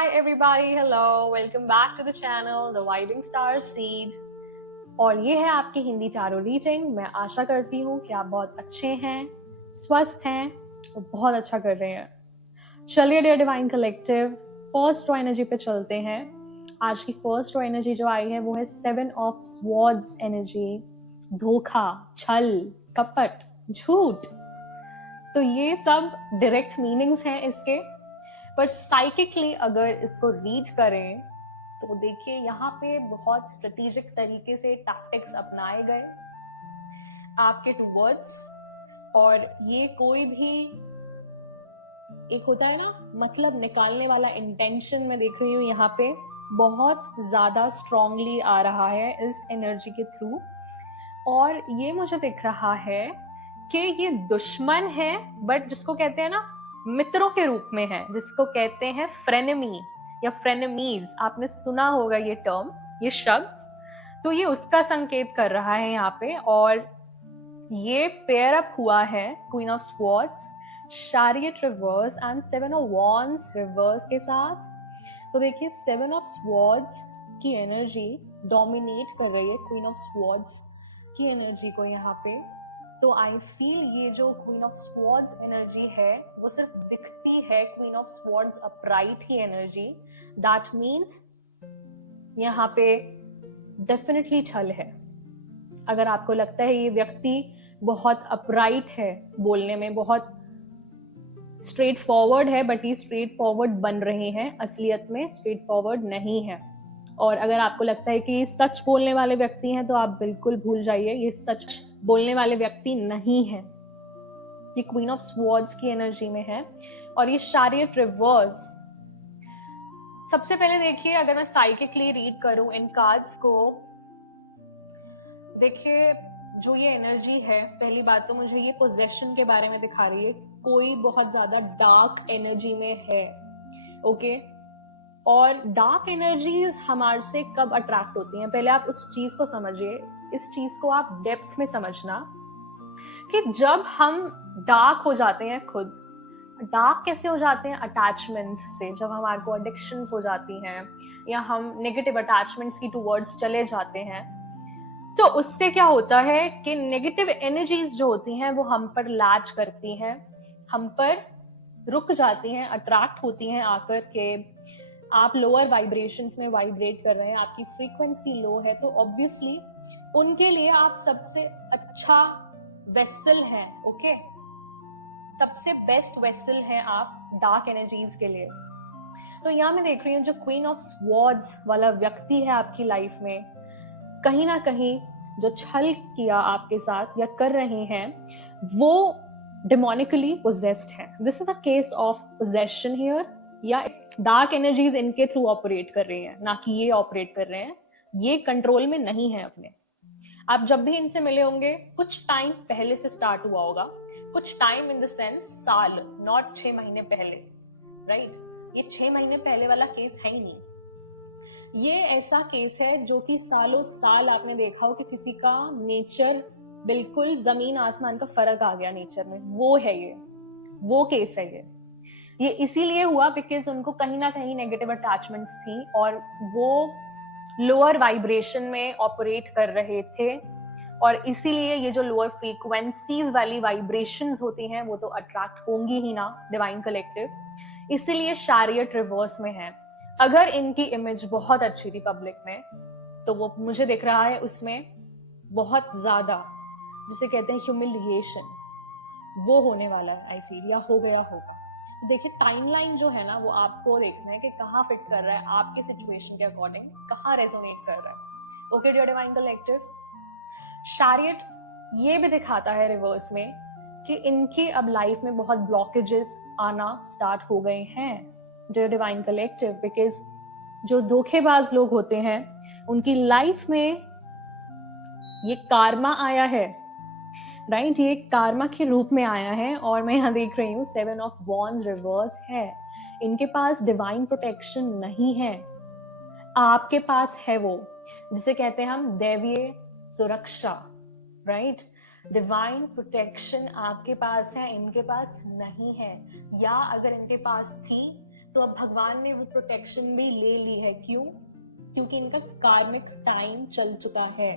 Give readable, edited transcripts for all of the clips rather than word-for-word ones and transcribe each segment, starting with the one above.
Hi everybody, hello, welcome back to the channel, The Vibing Star Seed। और ये है आपकी हिंदी टारो रीडिंग। मैं आशा करती हूँ कि आप बहुत अच्छे हैं, स्वस्थ हैं और बहुत अच्छा कर रहे हैं। चलिए dear divine collective, first row energy पे चलते हैं। आज की फर्स्ट रो एनर्जी जो आई है वो है 7 ऑफ स्वॉर्ड्स एनर्जी। धोखा, छल, कपट, झूठ। तो ये सब डायरेक्ट मीनिंग्स हैं इसके, पर साइकिकली अगर इसको रीड करें तो देखिए यहाँ पे बहुत स्ट्रेटेजिक तरीके से टैक्टिक्स अपनाए गए आपके टूवर्ड्स। और ये कोई भी एक होता है ना, मतलब निकालने वाला इंटेंशन मैं देख रही हूँ यहाँ पे बहुत ज्यादा स्ट्रांगली आ रहा है इस एनर्जी के थ्रू। और ये मुझे दिख रहा है कि ये दुश्मन है, बट जिसको कहते हैं ना मित्रों के रूप में है, जिसको कहते हैं फ्रेनेमी या फ्रेनेमीज। आपने सुना होगा ये टर्म, ये शब्द। तो ये उसका संकेत कर रहा है यहाँ पे। और ये पेयर अप हुआ है queen of swords, chariot reverse and 7 of wands reverse के साथ। तो देखिए 7 ऑफ स्वॉर्ड्स की एनर्जी डोमिनेट कर रही है क्वीन ऑफ स्वॉर्ड्स की एनर्जी को यहाँ पे। तो आई फील ये जो क्वीन ऑफ स्वॉर्ड्स एनर्जी है वो सिर्फ दिखती है queen of swords upright he energy. That means यहाँ पे डेफिनेटली छल है। अगर आपको लगता है ये व्यक्ति बहुत अपराइट है, बोलने में बहुत स्ट्रेट फॉरवर्ड है, बट ये स्ट्रेट फॉरवर्ड बन रहे हैं, असलियत में स्ट्रेट फॉरवर्ड नहीं है। और अगर आपको लगता है कि ये सच बोलने वाले व्यक्ति हैं तो आप बिल्कुल भूल जाइए, ये सच बोलने वाले व्यक्ति नहीं है। ये क्वीन ऑफ स्वॉर्ड्स की एनर्जी में है। और ये चैरियट रिवर्स, सबसे पहले देखिए अगर मैं साइकिकली रीड करूं इन कार्ड्स को, देखिए जो ये एनर्जी है, पहली बात तो मुझे ये पोजेशन के बारे में दिखा रही है। कोई बहुत ज्यादा डार्क एनर्जी में है, ओके। और डार्क एनर्जीज हमारे से कब अट्रैक्ट होती हैं, पहले आप उस चीज को समझिए। इस चीज को आप डेप्थ में समझना कि जब हम डार्क हो जाते हैं खुद। डार्क कैसे हो जाते हैं? अटैचमेंट्स से। जब हमारे को एडिक्शंस हो जाती हैं या हम नेगेटिव अटैचमेंट्स की टूवर्ड्स चले जाते हैं, तो उससे क्या होता है कि नेगेटिव एनर्जीज जो होती हैं वो हम पर लैच करती हैं, हम पर रुक जाती हैं, अट्रैक्ट होती हैं आकर के। आप लोअर वाइब्रेशंस में वाइब्रेट कर रहे हैं, आपकी फ्रीक्वेंसी लो है, तो ऑब्वियसली उनके लिए आप सबसे अच्छा वेसल हैं, ओके। सबसे बेस्ट वेसल हैं आप डार्क एनर्जीज के लिए। तो यहाँ मैं देख रही हूँ जो क्वीन ऑफ स्वॉर्ड्स वाला व्यक्ति है आपकी लाइफ में, कहीं ना कहीं जो छल किया आपके साथ या कर रहे हैं वो डेमोनिकली पोजेस्ड है। This is a case of possession here, या डार्क एनर्जीज इनके थ्रू ऑपरेट कर रही हैं, ना कि ये ऑपरेट कर रहे हैं। ये कंट्रोल में नहीं है अपने। आप जब भी इनसे मिले होंगे कुछ टाइम पहले से स्टार्ट हुआ होगा, कुछ टाइम इन द सेंस साल, नॉट 6 महीने पहले, राइट। ये 6 महीने पहले वाला केस है ही नहीं। ये ऐसा केस है जो कि सालों साल आपने देखा हो कि किसी का नेचर बिल्कुल जमीन आसमान का फर्क आ गया नेचर में, वो है ये, वो केस है ये इसीलिए हुआ बिकॉज उनको कहीं ना कहीं नेगेटिव अटैचमेंट्स थी और वो लोअर वाइब्रेशन में ऑपरेट कर रहे थे। और इसीलिए ये जो लोअर फ्रीक्वेंसीज वाली वाइब्रेशंस होती हैं वो तो अट्रैक्ट होंगी ही ना डिवाइन कलेक्टिव। इसीलिए चैरियट रिवर्स में है। अगर इनकी इमेज बहुत अच्छी थी पब्लिक में तो वो मुझे दिख रहा है उसमें बहुत ज्यादा, जिसे कहते हैं ह्यूमिलिएशन, वो होने वाला है आई फील, या हो गया होगा। तो देखिए टाइमलाइन जो है ना वो आपको देखना है कि कहाँ फिट कर रहा है आपके सिचुएशन के अकॉर्डिंग, कहाँ रेजोनेट कर रहा है, okay dear divine collective. Chariot ये भी दिखाता है रिवर्स में कि इनकी अब लाइफ में बहुत ब्लॉकेजेस आना स्टार्ट हो गए हैं डियर डिवाइन कलेक्टिव, बिकॉज जो धोखेबाज लोग होते हैं उनकी लाइफ में ये कार्मा आया है, राइट। ये कार्मा के रूप में आया है। और मैं यहाँ देख रही हूँ 7 ऑफ वॉन्ड्स रिवर्स है। इनके पास डिवाइन प्रोटेक्शन नहीं है, आपके पास है वो, जिसे कहते हैं हम दैवीय सुरक्षा, राइट। डिवाइन प्रोटेक्शन आपके पास है, इनके पास नहीं है। या अगर इनके पास थी तो अब भगवान ने वो प्रोटेक्शन भी ले ली है। क्यों? क्योंकि इनका कार्मिक टाइम चल चुका है,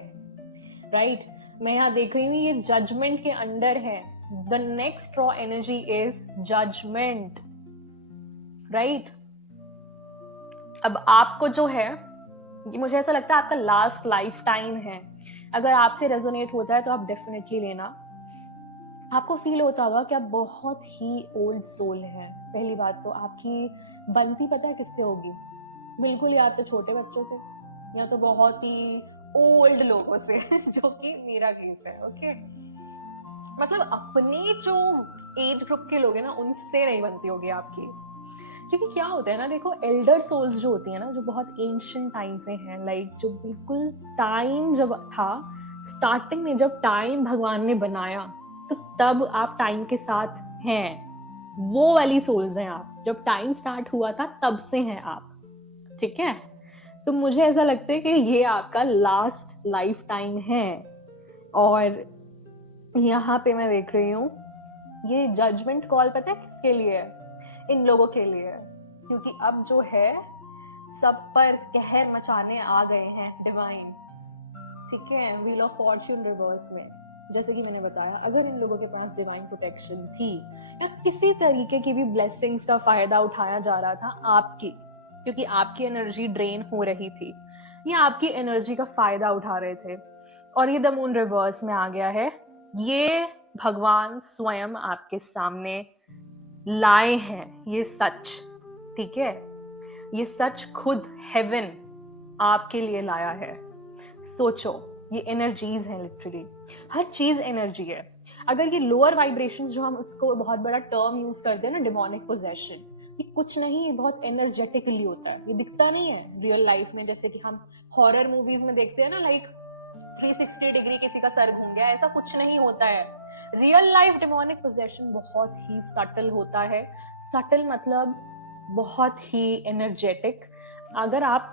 राइट? मैं यहाँ देख रही हूँ ये जजमेंट के अंडर है। The next raw energy is judgement, right? अब आपको जो है, ये मुझे ऐसा लगता है आपका लास्ट लाइफ टाइम है। अगर आपसे रेजोनेट होता है तो आप डेफिनेटली लेना। आपको फील होता होगा कि आप बहुत ही ओल्ड सोल हैं। पहली बात तो आपकी बनती पता है किससे होगी? बिल्कुल या तो छोटे बच्चों से या तो बहुत ही ओल्ड लोगों से जो कि मेरा केस है। ओके, मतलब अपने जो एज ग्रुप के लोग हैं ना, उनसे नहीं बनती होगी आपकी। क्योंकि क्या होता है ना, देखो एल्डर सोल्स जो होती है ना, जो बहुत एंशियंट टाइम से हैं, लाइक जो बिल्कुल टाइम जब था स्टार्टिंग में, जब टाइम भगवान ने बनाया तो तब आप टाइम के साथ हैं, वो वाली सोल्स हैं आप। जब टाइम स्टार्ट हुआ था तब से हैं आप, ठीक है? तो मुझे ऐसा लगता है कि ये आपका लास्ट लाइफ टाइम है। और यहाँ पे मैं देख रही हूँ ये जजमेंट कॉल पता है किसके लिए है? इन लोगों के लिए है, क्योंकि अब जो है सब पर कहर मचाने आ गए हैं डिवाइन, ठीक है? व्हील ऑफ फॉर्च्यून रिवर्स में, जैसे कि मैंने बताया, अगर इन लोगों के पास डिवाइन प्रोटेक्शन थी या किसी तरीके की भी ब्लेसिंग्स का फायदा उठाया जा रहा था आपकी, क्योंकि आपकी एनर्जी ड्रेन हो रही थी, या आपकी एनर्जी का फायदा उठा रहे थे, और ये द मून रिवर्स में आ गया है, ये भगवान स्वयं आपके सामने लाए हैं ये सच, ठीक है? ये सच खुद हेवन आपके लिए लाया है। सोचो, ये एनर्जीज हैं, लिटरली हर चीज एनर्जी है। अगर ये लोअर वाइब्रेशंस, जो हम उसको बहुत बड़ा टर्म यूज करते हैं ना, डिमोनिक पोजेशन, ये कुछ नहीं, ये बहुत एनर्जेटिकली होता है, ये दिखता नहीं है रियल लाइफ में। जैसे कि हम हॉरर मूवीज में देखते हैं ना, लाइक 360 डिग्री किसी का सर घूम गया, ऐसा कुछ नहीं होता है। रियल लाइफ डिमोनिक पोजेशन बहुत ही सटल होता है। सटल मतलब बहुत ही एनर्जेटिक। अगर आप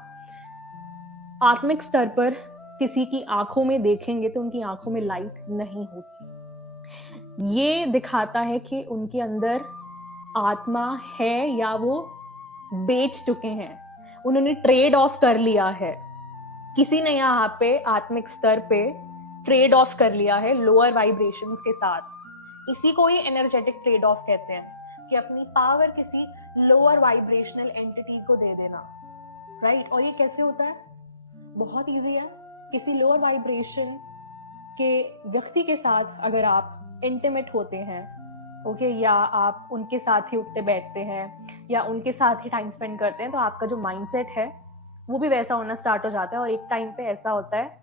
आत्मिक स्तर पर किसी की आंखों में देखेंगे तो उनकी आंखों में लाइट नहीं होती। ये दिखाता है कि उनके अंदर आत्मा है या वो बेच चुके हैं, उन्होंने ट्रेड ऑफ कर लिया है। किसी ने यहाँ पे आत्मिक स्तर पे ट्रेड ऑफ कर लिया है लोअर वाइब्रेशंस के साथ। इसी को ही एनर्जेटिक ट्रेड ऑफ कहते हैं, कि अपनी पावर किसी लोअर वाइब्रेशनल एंटिटी को दे देना, राइट? और ये कैसे होता है? बहुत इजी है। किसी लोअर वाइब्रेशन के व्यक्ति के साथ अगर आप इंटीमेट होते हैं, ओके, या आप उनके साथ ही उठते बैठते हैं या उनके साथ ही टाइम स्पेंड करते हैं, तो आपका जो माइंडसेट है वो भी वैसा होना स्टार्ट हो जाता है। और एक टाइम पे ऐसा होता है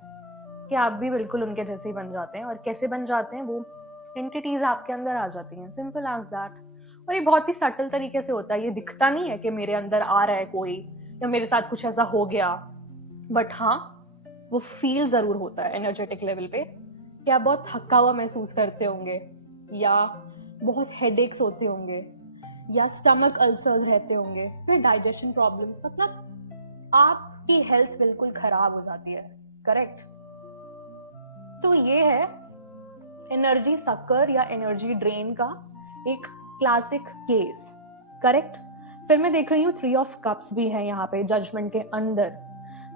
कि आप भी बिल्कुल उनके जैसे ही बन जाते हैं। और कैसे बन जाते हैं? वो एंटिटीज आपके अंदर आ जाती हैं, सिंपल एज दैट। और ये बहुत ही सटल तरीके से होता है, ये दिखता नहीं है कि मेरे अंदर आ रहा है कोई या मेरे साथ कुछ ऐसा हो गया, बट हाँ, वो फील जरूर होता है एनर्जेटिक लेवल पे कि आप बहुत थका हुआ महसूस करते होंगे, या बहुत हेडेक्स होते होंगे, या स्टमक अल्सर्स रहते होंगे, फिर डाइजेशन प्रॉब्लम्स, मतलब आपकी हेल्थ बिल्कुल खराब हो जाती है, करेक्ट? तो ये है एनर्जी सकर या एनर्जी ड्रेन का एक क्लासिक केस, करेक्ट? फिर मैं देख रही हूँ 3 ऑफ कप्स भी है यहाँ पे जजमेंट के अंदर।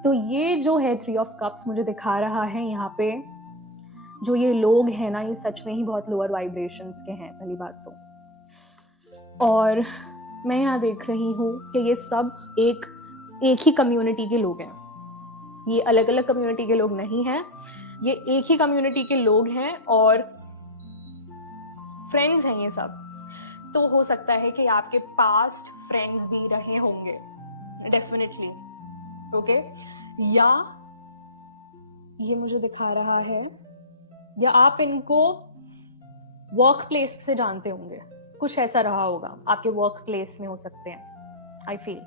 तो ये जो है 3 ऑफ कप्स मुझे दिखा रहा है यहाँ पे, जो ये लोग हैं ना, ये सच में ही बहुत लोअर वाइब्रेशंस के हैं, पहली बात तो। और मैं यहाँ देख रही हूँ कि ये सब एक ही कम्युनिटी के लोग हैं, ये अलग अलग कम्युनिटी के लोग नहीं हैं, ये एक ही कम्युनिटी के लोग हैं और फ्रेंड्स हैं ये सब। तो हो सकता है कि आपके पास्ट फ्रेंड्स भी रहे होंगे, डेफिनेटली, ओके? या ये मुझे दिखा रहा है, या आप इनको वर्क प्लेस से जानते होंगे, कुछ ऐसा रहा होगा, आपके वर्क प्लेस में हो सकते हैं, I feel.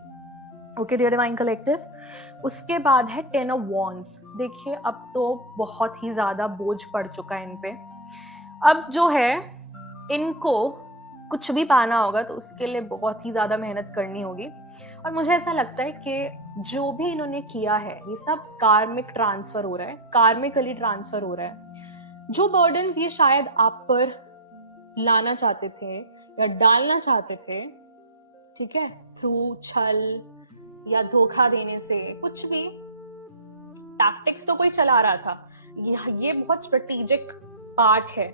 Okay dear divine collective. उसके बाद है 10 ऑफ वॉन्ड्स। देखिए अब तो बहुत ही ज्यादा बोझ पड़ चुका है इन पे। अब जो है इनको कुछ भी पाना होगा तो उसके लिए बहुत ही ज्यादा मेहनत करनी होगी। और मुझे ऐसा लगता है कि जो भी इन्होंने किया है ये सब कार्मिक ट्रांसफर हो रहा है, कार्मिकली ट्रांसफर हो रहा है। जो बर्डन्स ये शायद आप पर लाना चाहते थे या डालना चाहते थे, ठीक है, थ्रू छल या धोखा देने से, कुछ भी टैक्टिक्स तो कोई चला रहा था। ये बहुत स्ट्रेटेजिक पार्ट है।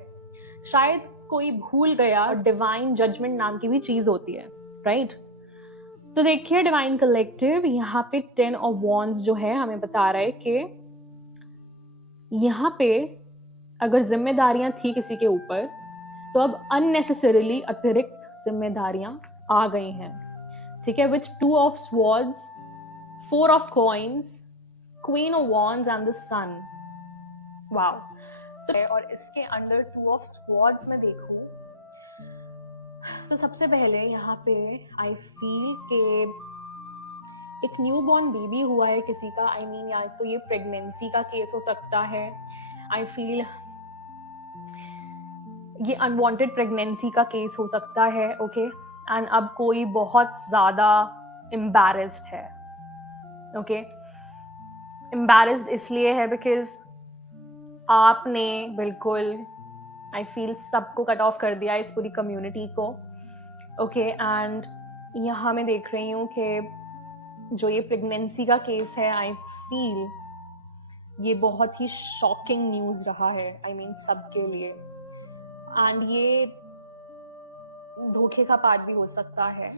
शायद कोई भूल गया, डिवाइन जजमेंट नाम की भी चीज होती है, राइट? तो देखिए डिवाइन कलेक्टिव, यहाँ पे 10 ऑफ वॉन्ड्स जो है हमें बता रहा है कि यहाँ पे अगर जिम्मेदारियां थी किसी के ऊपर, तो अब अननेसेसरीली अतिरिक्त जिम्मेदारियां आ गई हैं, ठीक है? With 2 of swords, 4 of coins, queen of wands and the sun. Wow. और इसके अंडर 2 ऑफ स्वॉर्ड्स में देखूं तो सबसे पहले यहाँ पे आई फील के एक न्यूबॉर्न बेबी हुआ है किसी का। आई मीन या तो ये प्रेगनेंसी का केस हो सकता है। आई फील ये अनवांटेड प्रेगनेंसी का केस हो सकता है, ओके? एंड अब कोई बहुत ज्यादा एम्बैरेस्ड है, ओके? एम्बैरेस्ड इसलिए है बिकॉज आपने बिल्कुल आई फील सबको कट ऑफ कर दिया, इस पूरी कम्युनिटी को, ओके? एंड यहाँ मैं देख रही हूँ कि जो ये प्रेगनेंसी का केस है, आई फील ये बहुत ही शॉकिंग न्यूज रहा है, आई मीन सबके लिए। एंड ये धोखे का पार्ट भी हो सकता है।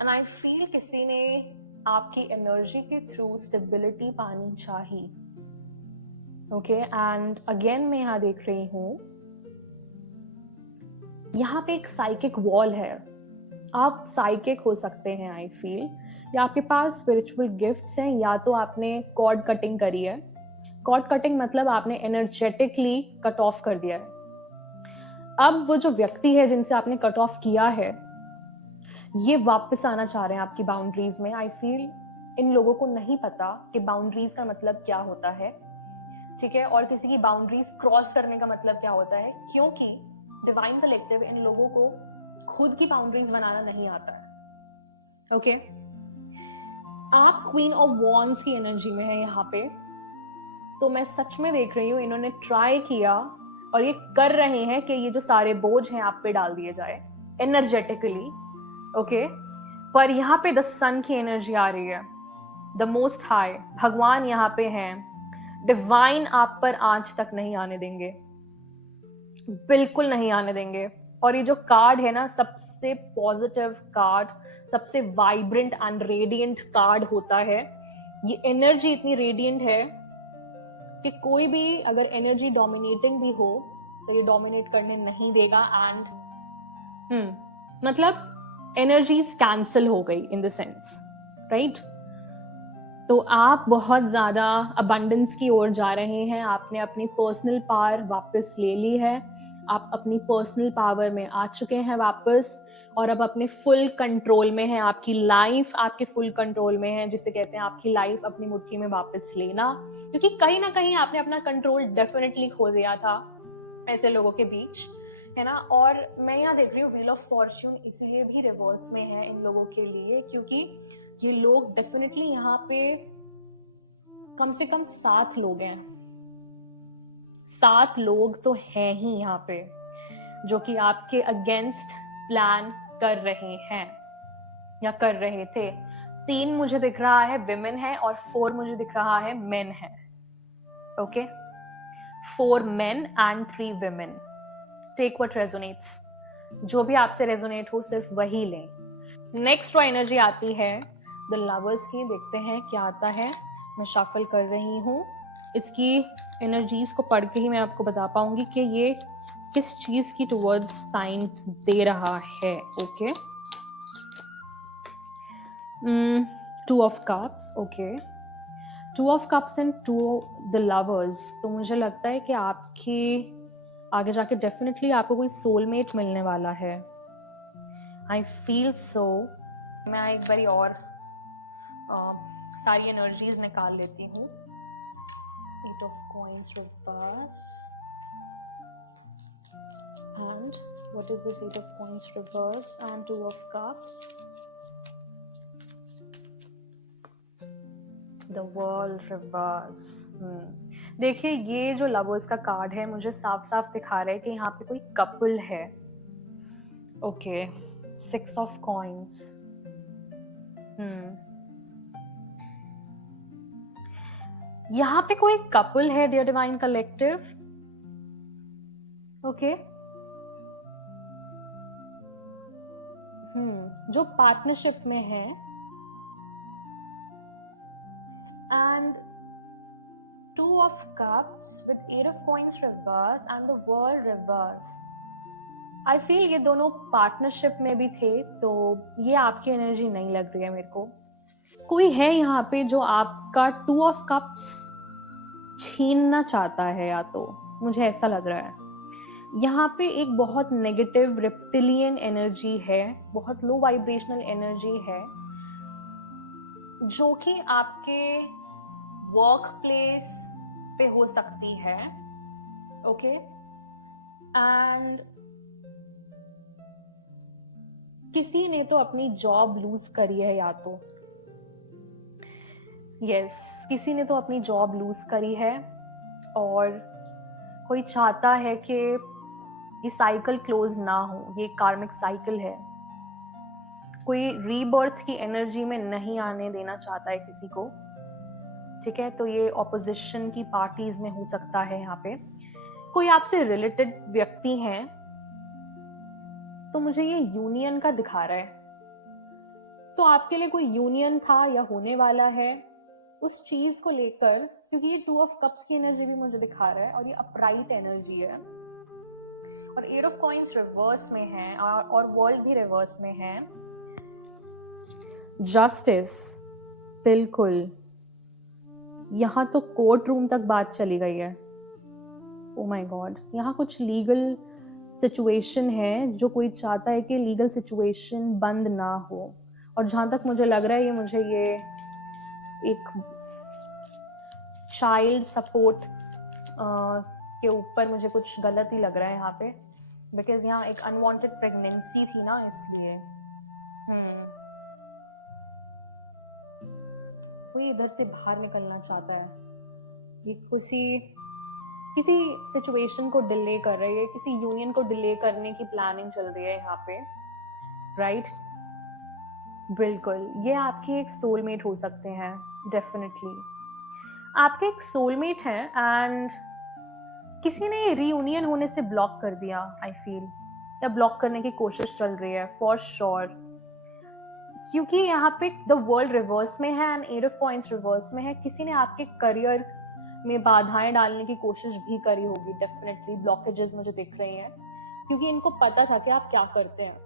एंड आई फील किसी ने आपकी एनर्जी के थ्रू स्टेबिलिटी पानी चाहिए, ओके? एंड अगेन मैं यहाँ देख रही हूँ, यहाँ पे एक साइकिक वॉल है। आप साइकिक हो सकते हैं आई फील, या आपके पास स्पिरिचुअल गिफ्ट्स हैं, या तो आपने कॉर्ड कटिंग करी है। कॉर्ड कटिंग मतलब आपने एनर्जेटिकली कट ऑफ कर दिया है। अब वो जो व्यक्ति है जिनसे आपने कट ऑफ किया है, ये वापस आना चाह रहे हैं आपकी बाउंड्रीज में। आई फील इन लोगों को नहीं पता कि बाउंड्रीज का मतलब क्या होता है, ठीक है? और किसी की बाउंड्रीज क्रॉस करने का मतलब क्या होता है, क्योंकि डिवाइन कलेक्टिव इन लोगों को खुद की बाउंड्रीज बनाना नहीं आता है, ओके? आप क्वीन ऑफ वॉन्ड्स की एनर्जी में है यहाँ पे, तो मैं सच में देख रही हूँ इन्होंने ट्राई किया और ये कर रहे हैं कि ये जो सारे बोझ हैं आप पे डाल दिए जाए एनर्जेटिकली, ओके? पर यहाँ पे द सन की एनर्जी आ रही है, द मोस्ट हाई, भगवान यहाँ पे हैं। डिवाइन आप पर आंच तक नहीं आने देंगे, बिल्कुल नहीं आने देंगे। और ये जो कार्ड है ना, सबसे पॉजिटिव कार्ड, सबसे वाइब्रेंट एंड रेडिएंट कार्ड होता है। ये एनर्जी इतनी रेडिएंट है कि कोई भी अगर एनर्जी डोमिनेटिंग भी हो तो ये डोमिनेट करने नहीं देगा। एंड मतलब एनर्जीज कैंसिल हो गई इन द सेंस, राइट? तो आप बहुत ज्यादा अबंडेंस की ओर जा रहे हैं। आपने अपनी पर्सनल पावर वापस ले ली है, आप अपनी पर्सनल पावर में आ चुके हैं वापस, और अब अपने फुल कंट्रोल में है। आपकी लाइफ आपके फुल कंट्रोल में है, जिसे कहते हैं आपकी लाइफ अपनी मुट्ठी में वापस लेना। क्योंकि कहीं ना कहीं आपने अपना कंट्रोल डेफिनेटली खो दिया था ऐसे लोगों के बीच, है ना? और मैं यहाँ देख रही हूँ व्हील ऑफ फॉर्च्यून इसलिए भी रिवर्स में है इन लोगों के लिए, क्योंकि ये लोग डेफिनेटली यहाँ पे कम से कम 7 लोग हैं। 7 लोग तो हैं ही यहाँ पे जो कि आपके अगेंस्ट प्लान कर रहे हैं या कर रहे थे। 3 मुझे दिख रहा है विमेन है और 4 मुझे दिख रहा है मेन है, okay? 4 men and 3 women. Take what resonates. जो भी आपसे रेजोनेट हो सिर्फ वही लें। नेक्स्ट जो एनर्जी आती है द लवर्स की, देखते हैं क्या आता है। मैं शफल कर रही हूँ, इसकी एनर्जीज को पढ़ के ही मैं आपको बता पाऊंगी कि ये किस चीज की टुवर्ड्स साइन दे रहा है, okay? 2 of cups, okay? 2 of cups and 2 the lovers. तो मुझे लगता है कि आपकी आगे जाके डेफिनेटली आपको कोई सोलमेट मिलने वाला है। I feel so. मैं एक बारी और सारी एनर्जीज निकाल लेती हूँ। 8 of coins reverse and what is this 8 of coins reverse and 2 of cups, the world reverse. देखिए ये जो लवर्स का कार्ड है मुझे साफ साफ दिखा रहा है कि यहाँ पे कोई कपल है, ओके? 6 ऑफ कॉइंस, यहाँ पे कोई कपल है डियर डिवाइन कलेक्टिव, ओके, जो पार्टनरशिप में है, and two of cups with 8 of coins reverse and the world reverse. I feel ये दोनों पार्टनरशिप में भी थे, तो ये आपकी एनर्जी नहीं लग रही है मेरे को। कोई है यहाँ पे जो आपका 2 ऑफ कप्स छीनना चाहता है, या तो मुझे ऐसा लग रहा है यहाँ पे एक बहुत नेगेटिव रेप्टिलियन एनर्जी है, बहुत लो वाइब्रेशनल एनर्जी है, जो कि आपके वर्क प्लेस पे हो सकती है, ओके, एंड किसी ने तो अपनी जॉब लूज करी है, या तो किसी ने तो अपनी जॉब लूज करी है, और कोई चाहता है कि ये साइकिल क्लोज ना हो, ये कार्मिक साइकिल है, कोई रीबर्थ की एनर्जी में नहीं आने देना चाहता है किसी को, ठीक है। तो ये ऑपोजिशन की पार्टीज में हो सकता है, यहाँ पे कोई आपसे रिलेटेड व्यक्ति हैं, तो मुझे ये यूनियन का दिखा रहा है, तो आपके लिए कोई यूनियन था या होने वाला है उस चीज को लेकर, क्योंकि ये 2 ऑफ कप्स की एनर्जी भी मुझे दिखा रहा है, और ये अपराइट एनर्जी है, और 8 ऑफ कॉइंस रिवर्स में है, और वर्ल्ड भी रिवर्स में है। जस्टिस, बिल्कुल, यहां तो कोर्ट रूम तक बात चली गई है। ओ माय गॉड, यहाँ कुछ लीगल सिचुएशन है, जो कोई चाहता है कि लीगल सिचुएशन बंद ना हो, और जहां तक मुझे लग रहा है मुझे ये एक चाइल्ड सपोर्ट के ऊपर मुझे कुछ गलत ही लग रहा है यहाँ पे, बिकॉज यहाँ एक अनवांटेड प्रेगनेंसी थी ना, इसलिए कोई इधर से बाहर निकलना चाहता है, ये किसी सिचुएशन को डिले कर रही है, किसी यूनियन को डिले करने की प्लानिंग चल रही है यहाँ पे, राइट? बिल्कुल, ये आपके एक सोलमेट हो सकते हैं, डेफिनेटली आपके एक सोलमेट हैं, एंड किसी ने रीयूनियन होने से ब्लॉक कर दिया, आई फील, या ब्लॉक करने की कोशिश चल रही है फॉर श्योर, क्योंकि यहाँ पे द वर्ल्ड रिवर्स में है एंड 8 ऑफ कॉइंस रिवर्स में है। किसी ने आपके करियर में बाधाएं डालने की कोशिश भी करी होगी, डेफिनेटली ब्लॉकेजेस मुझे दिख रही हैं, क्योंकि इनको पता था कि आप क्या करते हैं।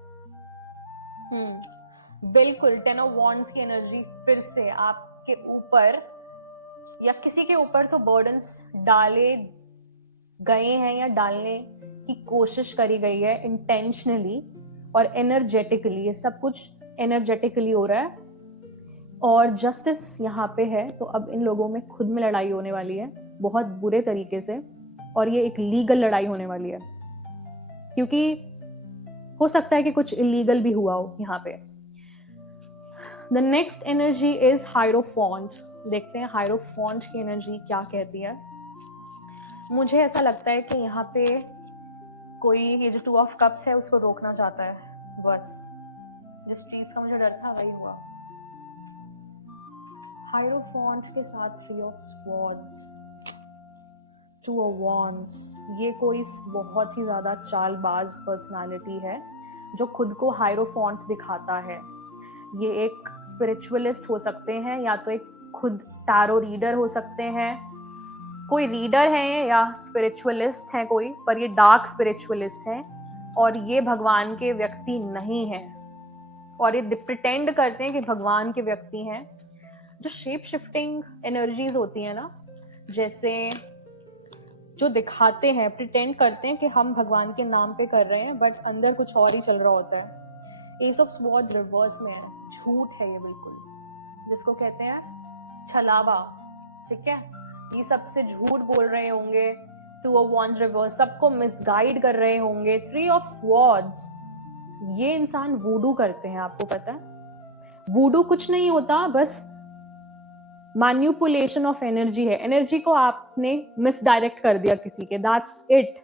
बिल्कुल, 10 ऑफ वॉन्ड्स की एनर्जी फिर से आपके ऊपर या किसी के ऊपर तो बर्डन्स डाले गए हैं या डालने की कोशिश करी गई है इंटेंशनली और एनर्जेटिकली, ये सब कुछ एनर्जेटिकली हो रहा है, और जस्टिस यहाँ पे है, तो अब इन लोगों में खुद में लड़ाई होने वाली है बहुत बुरे तरीके से, और ये एक लीगल लड़ाई होने वाली है, क्योंकि हो सकता है कि कुछ इलीगल भी हुआ हो यहाँ पे। The next energy is hierophant. देखते हैं हायरोफॉन्ट की एनर्जी क्या कहती है। मुझे ऐसा लगता है कि यहाँ पे कोई ये जो 2 ऑफ कप्स है उसको रोकना चाहता है, बस जिस चीज का मुझे डर था वही हुआ। हायरोफॉन्ट के साथ 3 ऑफ स्वॉर्ड्स, 2 ऑफ वॉन्ड्स, ये कोई बहुत ही ज्यादा चालबाज पर्सनालिटी है जो खुद को हायरोफॉन्ट दिखाता है। ये एक स्पिरिचुअलिस्ट हो सकते हैं, या तो एक खुद टैरो रीडर हो सकते हैं, कोई रीडर है या स्पिरिचुअलिस्ट है कोई, पर ये डार्क स्पिरिचुअलिस्ट है, और ये भगवान के व्यक्ति नहीं है, और ये प्रिटेंड करते हैं कि भगवान के व्यक्ति हैं। जो शेप शिफ्टिंग एनर्जीज होती है ना, जैसे जो दिखाते हैं, प्रिटेंड करते हैं कि हम भगवान के नाम पे कर रहे हैं, बट अंदर कुछ और ही चल रहा होता है। एस ऑफ स्वॉर्ड्स रिवर्स में है, झूठ है ये बिल्कुल, जिसको कहते हैं छलावा, ठीक है, ये सबसे झूठ बोल रहे होंगे। 2 ऑफ वॉन्ड्स रिवर्स, सबको मिसगाइड कर रहे होंगे। 3 ऑफ स्वॉर्ड्स, ये इंसान वूडू करते हैं, आपको पता है वूडू कुछ नहीं होता, बस मैन्युपुलेशन ऑफ एनर्जी है, एनर्जी को आपने मिसडायरेक्ट कर दिया किसी के, दैट्स इट।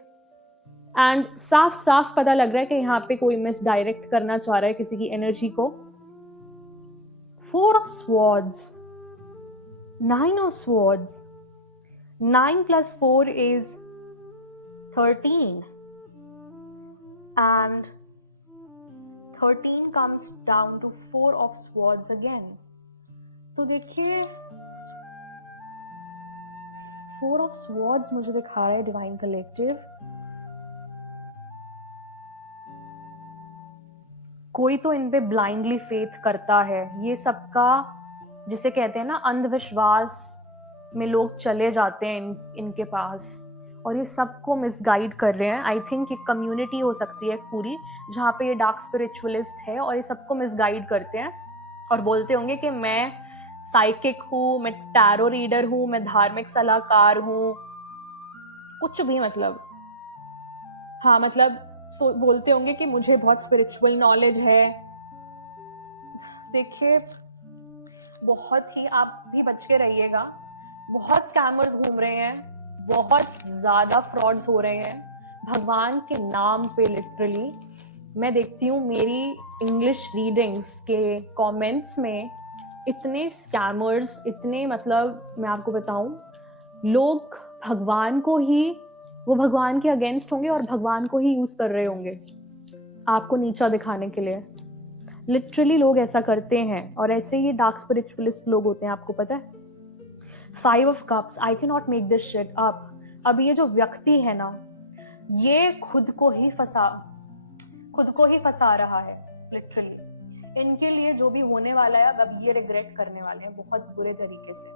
एंड साफ साफ पता लग रहा है कि यहाँ पे कोई मिसडायरेक्ट करना चाह रहा है किसी की एनर्जी को 4 of swords, 9 of swords. 9 plus 4 is 13, and 13 comes down to 4 of swords again. तो देखिए 4 of swords मुझे दिखा रहा है डिवाइन कलेक्टिव, कोई तो इन पे ब्लाइंडली फेथ करता है। ये सबका जिसे कहते हैं ना अंधविश्वास में लोग चले जाते हैं इनके पास, और ये सबको मिसगाइड कर रहे हैं। आई थिंक एक कम्युनिटी हो सकती है पूरी जहाँ पे ये डार्क स्पिरिचुअलिस्ट है और ये सबको मिसगाइड करते हैं और बोलते होंगे कि मैं साइकिक हूँ, मैं टैरो रीडर हूँ, मैं धार्मिक सलाहकार हूँ, कुछ भी मतलब, हाँ मतलब बोलते होंगे कि मुझे बहुत स्पिरिचुअल नॉलेज है। देखिए बहुत ही, आप भी बच के रहिएगा, बहुत स्कैमर्स घूम रहे हैं, बहुत ज्यादा फ्रॉड्स हो रहे हैं भगवान के नाम पे। लिटरली मैं देखती हूँ मेरी इंग्लिश रीडिंग्स के कमेंट्स में इतने स्कैमर्स, इतने मतलब मैं आपको बताऊं, लोग भगवान को ही, वो भगवान के अगेंस्ट होंगे और भगवान को ही यूज कर रहे होंगे आपको नीचा दिखाने के लिए। लिटरली लोग ऐसा करते हैं और ऐसे ही डार्क स्पिरिचुअलिस्ट लोग होते हैं, आपको पता है। 5 of cups, I can not make this shit up. अब ये जो व्यक्ति है ना, ये खुद को ही फंसा रहा है लिटरली। इनके लिए जो भी होने वाला है अब ये रिग्रेट करने वाले हैं बहुत बुरे तरीके से।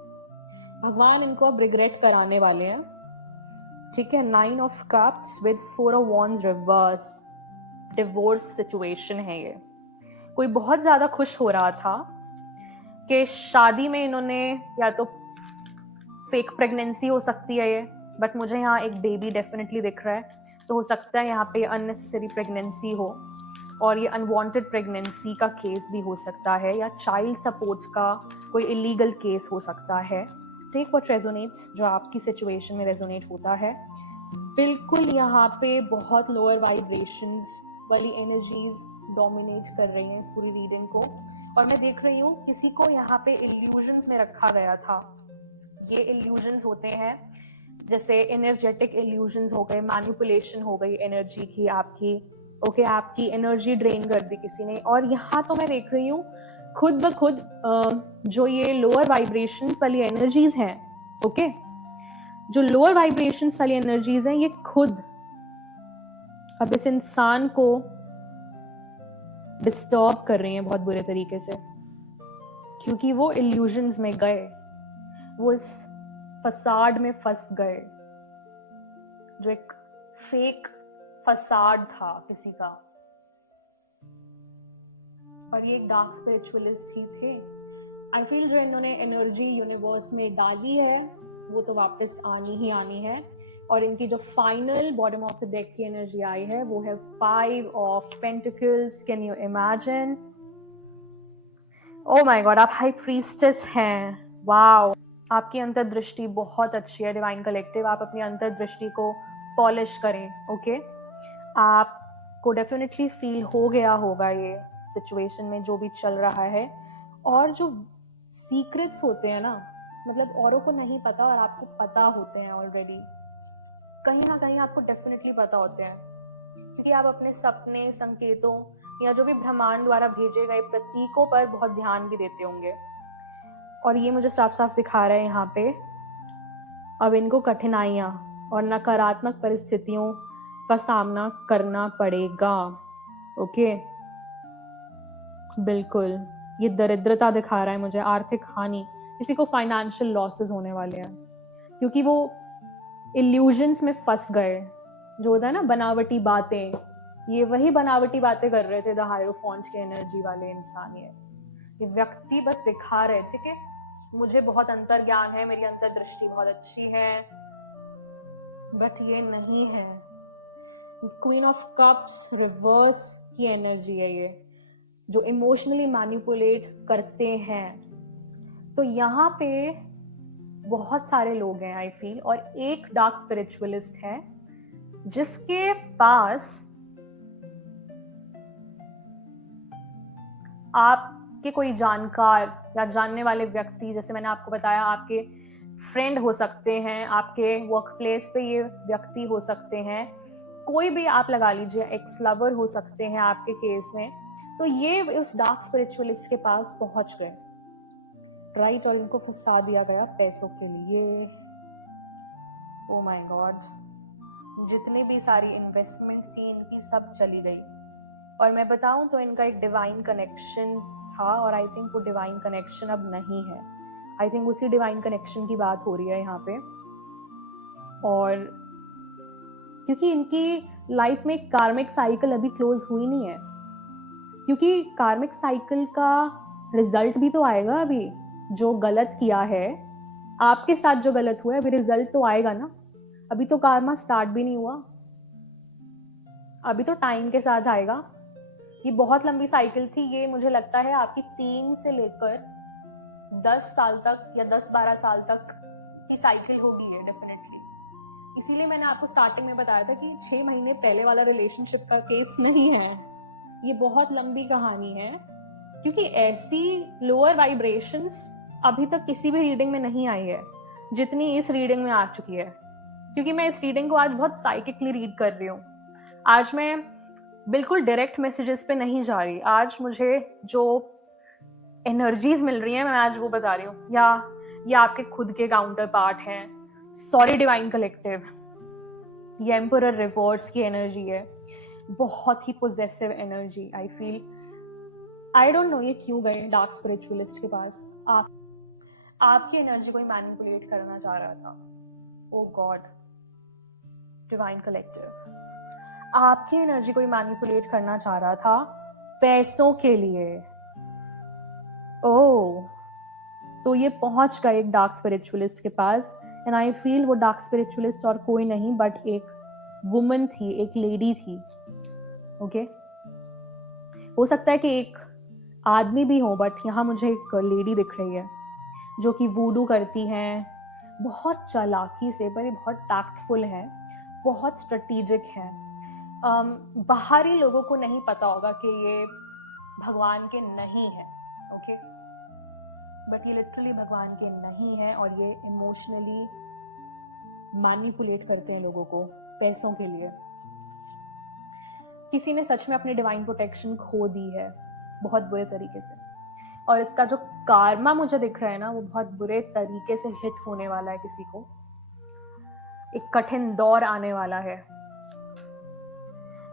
भगवान इनको अब रिग्रेट कराने वाले हैं, ठीक है। 9 of cups with 4 of wands reverse, divorce situation है ये। कोई बहुत ज्यादा खुश हो रहा था कि शादी में इन्होंने, या तो फेक प्रेगनेंसी हो सकती है ये, बट मुझे यहाँ एक बेबी डेफिनेटली दिख रहा है, तो हो सकता है यहाँ पे अननेसेसरी प्रेगनेंसी हो और ये अनवांटेड प्रेगनेंसी का केस भी हो सकता है, या चाइल्ड सपोर्ट का कोई इलीगल केस हो सकता है। टेक व्हाट रेजोनेट्स, जो आपकी सिचुएशन में रेजोनेट होता है। बिल्कुल यहाँ पे बहुत लोअर वाइब्रेशंस वाली एनर्जीज डोमिनेट कर रही हैं इस पूरी रीडिंग को, और मैं देख रही हूँ किसी को यहाँ पे इल्यूजन्स में रखा गया था। ये इल्यूजन्स होते हैं जैसे एनर्जेटिक इल्यूजन्स हो गए, मैनिपुलेशन हो गई एनर्जी की आपकी, ओके, आपकी एनर्जी ड्रेन कर दी किसी ने। और यहाँ तो मैं देख रही हूँ खुद ब खुद जो ये लोअर वाइब्रेशंस वाली एनर्जीज हैं, ओके, जो लोअर वाइब्रेशंस वाली एनर्जीज हैं, ये खुद अब इस इंसान को डिस्टर्ब कर रही हैं बहुत बुरे तरीके से, क्योंकि वो इल्यूजन्स में गए, वो इस फसाड में फंस गए, जो एक फेक फसाड था किसी का। और ये एक डार्क स्पिरिचुअलिस्ट ही थे। आई फील जो इन्होंने एनर्जी यूनिवर्स में डाली है वो तो वापस आनी है, और इनकी जो final bottom of the deck की एनर्जी आई है वो है 5 of pentacles. Can you imagine? Oh my God, आप हाई प्रीस्टेस हैं। वाओ, आपकी अंतर्दृष्टि बहुत अच्छी है डिवाइन कलेक्टिव। आप अपनी अंतर्दृष्टि को पॉलिश करें, ओके। आपको डेफिनेटली फील हो गया होगा ये सिचुएशन में जो भी चल रहा है, और जो सीक्रेट्स होते हैं ना, मतलब औरों को नहीं पता और आपको पता होते हैं ऑलरेडी, कहीं ना कहीं आपको डेफिनेटली पता होते हैं, क्योंकि आप अपने सपने, संकेतों या जो भी ब्रह्मांड द्वारा भेजे गए प्रतीकों पर बहुत ध्यान भी देते होंगे। और ये मुझे साफ साफ दिखा रहा है यहाँ पे, अब इनको कठिनाइयां और नकारात्मक परिस्थितियों का सामना करना पड़ेगा, ओके। बिल्कुल, ये दरिद्रता दिखा रहा है मुझे, आर्थिक हानि, किसी को फाइनेंशियल लॉसेस होने वाले हैं, क्योंकि वो इल्यूजन्स में फंस गए। जो होता है ना बनावटी बातें, ये वही बनावटी बातें कर रहे थे द हायरोफॉन्ट के एनर्जी वाले इंसान। ये व्यक्ति बस दिखा रहे थे कि मुझे बहुत अंतर्ज्ञान है, मेरी अंतर्दृष्टि बहुत अच्छी है, बट ये नहीं है। क्वीन ऑफ कप्स रिवर्स की एनर्जी है ये, जो इमोशनली मैनिपुलेट करते हैं। तो यहाँ पे बहुत सारे लोग हैं आई फील, और एक डार्क स्पिरिचुअलिस्ट है जिसके पास आप आपके कोई जानकार या जानने वाले व्यक्ति, जैसे मैंने आपको बताया आपके फ्रेंड हो सकते हैं, आपके वर्क प्लेस पे ये व्यक्ति हो सकते हैं, कोई भी आप लगा लीजिए, एक्स लवर हो सकते हैं आपके केस में, तो ये उस डार्क स्पिरिचुअलिस्ट के पास पहुंच गए, राइट, और इनको फंसा दिया गया पैसों के लिए। ओ माय गॉड, जितनी भी सारी इन्वेस्टमेंट थी इनकी सब चली गई। और मैं बताऊं तो इनका एक डिवाइन कनेक्शन था, और आई थिंक वो डिवाइन कनेक्शन अब नहीं है। आई थिंक उसी डिवाइन कनेक्शन की बात हो रही है यहाँ पे। और क्योंकि इनकी लाइफ में कार्मिक साइकिल अभी क्लोज हुई नहीं है, क्योंकि कार्मिक साइकिल का रिजल्ट भी तो आएगा अभी। जो गलत किया है आपके साथ, जो गलत हुआ है, अभी रिजल्ट तो आएगा ना। अभी तो कार्मा स्टार्ट भी नहीं हुआ, अभी तो टाइम के साथ आएगा। ये बहुत लंबी साइकिल थी, ये मुझे लगता है आपकी 3 से लेकर 10 साल तक या 10-12 साल तक की साइकिल होगी ये डेफिनेटली। इसीलिए मैंने आपको स्टार्टिंग में बताया था कि 6 महीने पहले वाला रिलेशनशिप का केस नहीं है, ये बहुत लंबी कहानी है। क्योंकि ऐसी लोअर वाइब्रेशंस अभी तक किसी भी रीडिंग में नहीं आई है जितनी इस रीडिंग में आ चुकी है। क्योंकि मैं इस रीडिंग को आज बहुत साइकिकली रीड कर रही हूँ। आज मैं बिल्कुल डायरेक्ट मैसेजेस पे नहीं जा रही, आज मुझे जो एनर्जीज मिल रही हैं मैं आज वो बता रही हूँ, या ये आपके खुद के काउंटर पार्ट हैं। सॉरी डिवाइन कलेक्टिव, ये एम्परर रिवर्स की एनर्जी है, बहुत ही possessive energy. I feel, I don't know ये क्यों गए डार्क स्पिरिचुअलिस्ट के पास। आपकी एनर्जी कोई मैनिपुलेट करना चाह रहा था। ओ गॉड, डिवाइन कलेक्टिव, आपकी एनर्जी कोई मैनिपुलेट करना चाह रहा था पैसों के लिए। ओह, तो ये पहुंच गए एक डार्क स्पिरिचुअलिस्ट के पास। एंड आई फील वो डार्क स्पिरिचुअलिस्ट और कोई नहीं बट एक वुमन थी, एक लेडी थी। ओके, हो सकता है कि एक आदमी भी हो, बट यहाँ मुझे एक लेडी दिख रही है जो कि वूडू करती हैं, बहुत चालाकी से, पर ये बहुत टैक्टफुल है, बहुत स्ट्रेटेजिक है। बाहरी लोगों को नहीं पता होगा कि ये भगवान के नहीं है, ओके, बट ये लिटरली भगवान के नहीं है, और ये इमोशनली मैनिपुलेट करते हैं लोगों को पैसों के लिए। किसी ने सच में अपनी डिवाइन प्रोटेक्शन खो दी है बहुत बुरे तरीके से, और इसका जो कार्मा मुझे दिख रहा है ना, वो बहुत बुरे तरीके से हिट होने वाला है किसी को। एक कठिन दौर आने वाला है।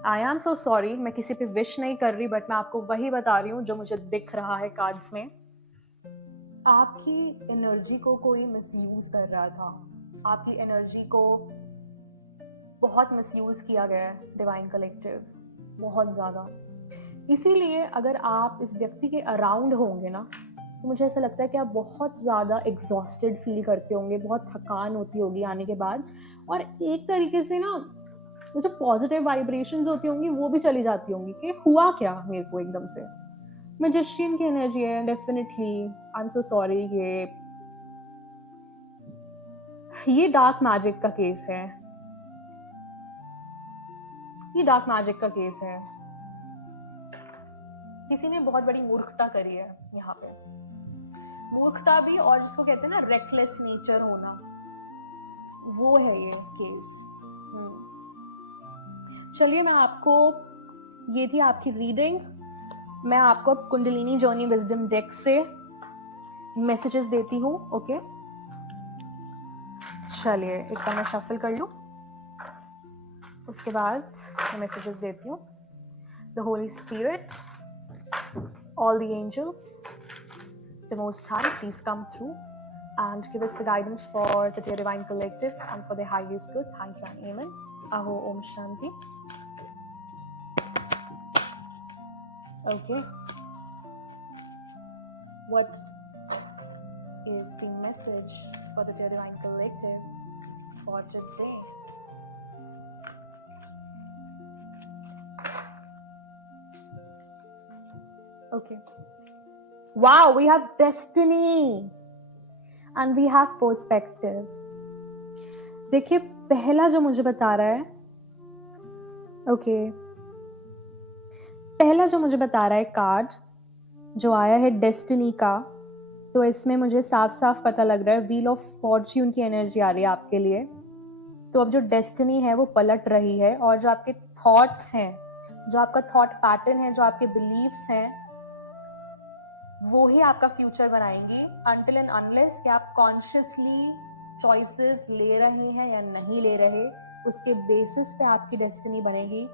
आई एम सो सॉरी, मैं किसी पे विश नहीं कर रही, बट मैं आपको वही बता रही हूँ जो मुझे दिख रहा है कार्ड्स में। आपकी एनर्जी को कोई मिसयूज कर रहा था, आपकी एनर्जी को बहुत मिसयूज किया गया है डिवाइन कलेक्टिव, बहुत ज्यादा। इसीलिए अगर आप इस व्यक्ति के अराउंड होंगे ना, तो मुझे ऐसा लगता है कि आप बहुत ज़्यादा एग्जॉस्टेड फील करते होंगे, बहुत थकान होती होगी आने के बाद, और एक तरीके से ना वो जो पॉजिटिव वाइब्रेशंस होती होंगी वो भी चली जाती होंगी कि हुआ क्या मेरे को एकदम से। मैजिशियन की एनर्जी है definitely. I am so sorry, ये डार्क मैजिक का केस है, ये डार्क मैजिक का केस है। किसी ने बहुत बड़ी मूर्खता करी है यहाँ पे, मूर्खता भी, और जिसको कहते हैं ना रेकलेस नेचर होना, वो है ये केस। चलिए, मैं आपको, ये थी आपकी रीडिंग। मैं आपको कुंडलिनी जर्नी विजडम डेक से मैसेजेस देती हूँ, ओके। चलिए, एक बार मैं शफल कर लूँ, उसके बाद मैं मैसेजेस देती हूँ। The Holi spirit, all the angels, the Most High, please come through and give us the guidance for the dear Divine Collective and for the highest good. Thank you and Amen. Aho Om Shanti. Okay. What is the message for the dear Divine Collective for today? Okay. Wow, we have destiny and we have perspective. देखिए, पहला जो मुझे बता रहा है, okay, पहला जो मुझे बता रहा है कार्ड, जो आया है डेस्टिनी का, तो इसमें मुझे साफ साफ पता लग रहा है व्हील ऑफ फॉर्च्यून की एनर्जी आ रही है आपके लिए। तो अब जो डेस्टिनी है वो पलट रही है, और जो आपके थॉट्स हैं, जो आपका थॉट पैटर्न है, जो आपके बिलीव्स हैं, वो ही आपका फ्यूचर बनाएंगे, अनटिल एंड अनलेस कि आप कॉन्शियसली चॉइसेस ले रहे हैं या नहीं ले रहे, उसके बेसिस पे आपकी डेस्टिनी बनेगी।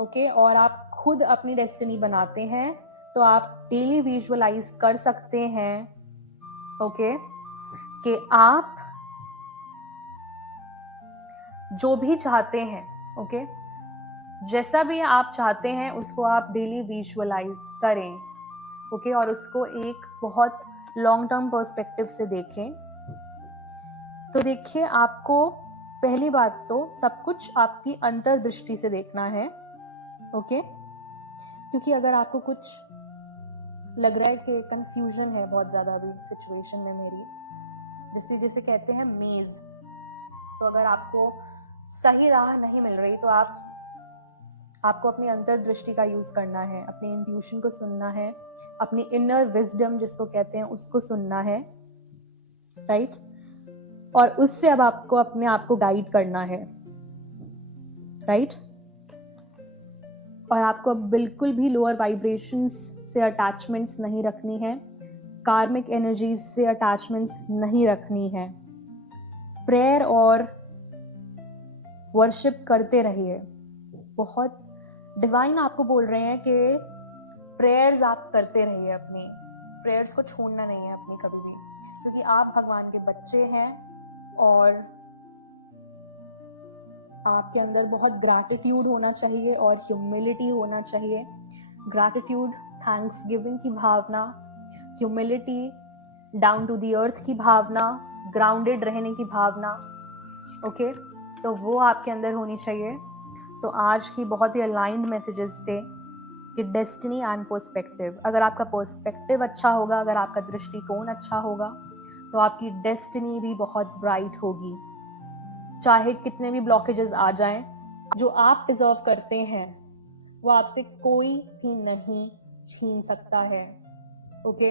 ओके, और आप खुद अपनी डेस्टिनी बनाते हैं, तो आप डेली विजुअलाइज कर सकते हैं, ओके, कि आप जो भी चाहते हैं, ओके, जैसा भी आप चाहते हैं उसको आप डेली विजुअलाइज करें, ओके, और उसको एक बहुत लॉन्ग टर्म पर्सपेक्टिव से देखें। तो देखिए, आपको पहली बात तो सब कुछ आपकी अंतर्दृष्टि से देखना है, ओके, क्योंकि अगर आपको कुछ लग रहा है कि कंफ्यूजन है बहुत ज्यादा अभी सिचुएशन में मेरी, जिसे कहते हैं मेज, तो अगर आपको सही राह नहीं मिल रही, तो आपको अपनी अंतर्दृष्टि का यूज करना है, अपनी इंट्यूशन को सुनना है, अपनी इनर विजडम जिसको कहते हैं उसको सुनना है, राइट, और उससे अब आपको अपने आप को गाइड करना है, राइट, और आपको अब बिल्कुल भी लोअर वाइब्रेशंस से अटैचमेंट्स नहीं रखनी है, कार्मिक एनर्जीज से अटैचमेंट्स नहीं रखनी है। प्रेयर और वर्शिप करते रहिए। बहुत डिवाइन आपको बोल रहे हैं कि प्रेयर्स आप करते रहिए, अपनी प्रेयर्स को छोड़ना नहीं है अपनी कभी भी, क्योंकि आप भगवान के बच्चे हैं और आपके अंदर बहुत ग्रैटिट्यूड होना चाहिए और ह्यूमिलिटी होना चाहिए। ग्रैटिट्यूड, थैंक्स गिविंग की भावना, humility, down to the earth की भावना, ग्राउंडेड रहने की भावना, ओके, तो वो आपके अंदर होनी चाहिए। तो आज की बहुत ही अलाइंड मैसेजेस थे कि डेस्टिनी एंड पर्सपेक्टिव। अगर आपका पर्सपेक्टिव अच्छा होगा, अगर आपका दृष्टिकोण अच्छा होगा, तो आपकी डेस्टिनी भी बहुत ब्राइट होगी। चाहे कितने भी ब्लॉकेजेस आ जाएं, जो आप डिजर्व करते हैं वो आपसे कोई भी नहीं छीन सकता है, ओके,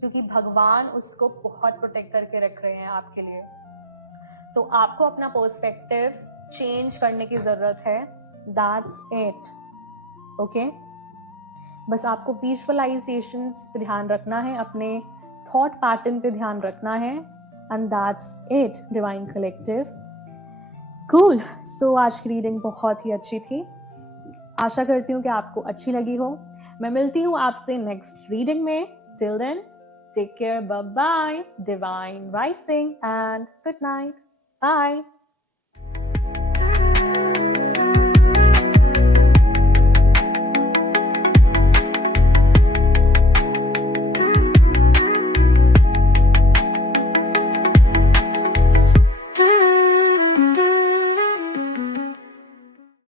क्योंकि भगवान उसको बहुत प्रोटेक्ट करके रख रहे हैं आपके लिए। तो आपको अपना पर्सपेक्टिव चेंज करने की जरूरत है, दैट्स इट, ओके। बस आपको विजुअलाइजेशंस पे ध्यान रखना है, अपने थॉट पैटर्न पे ध्यान रखना है, and that's it divine collective. Cool. So आज की रीडिंग बहुत ही अच्छी थी, आशा करती हूँ कि आपको अच्छी लगी हो। मैं मिलती हूँ आपसे नेक्स्ट रीडिंग में। Till then, take care, bye bye, divine rising and good night, bye.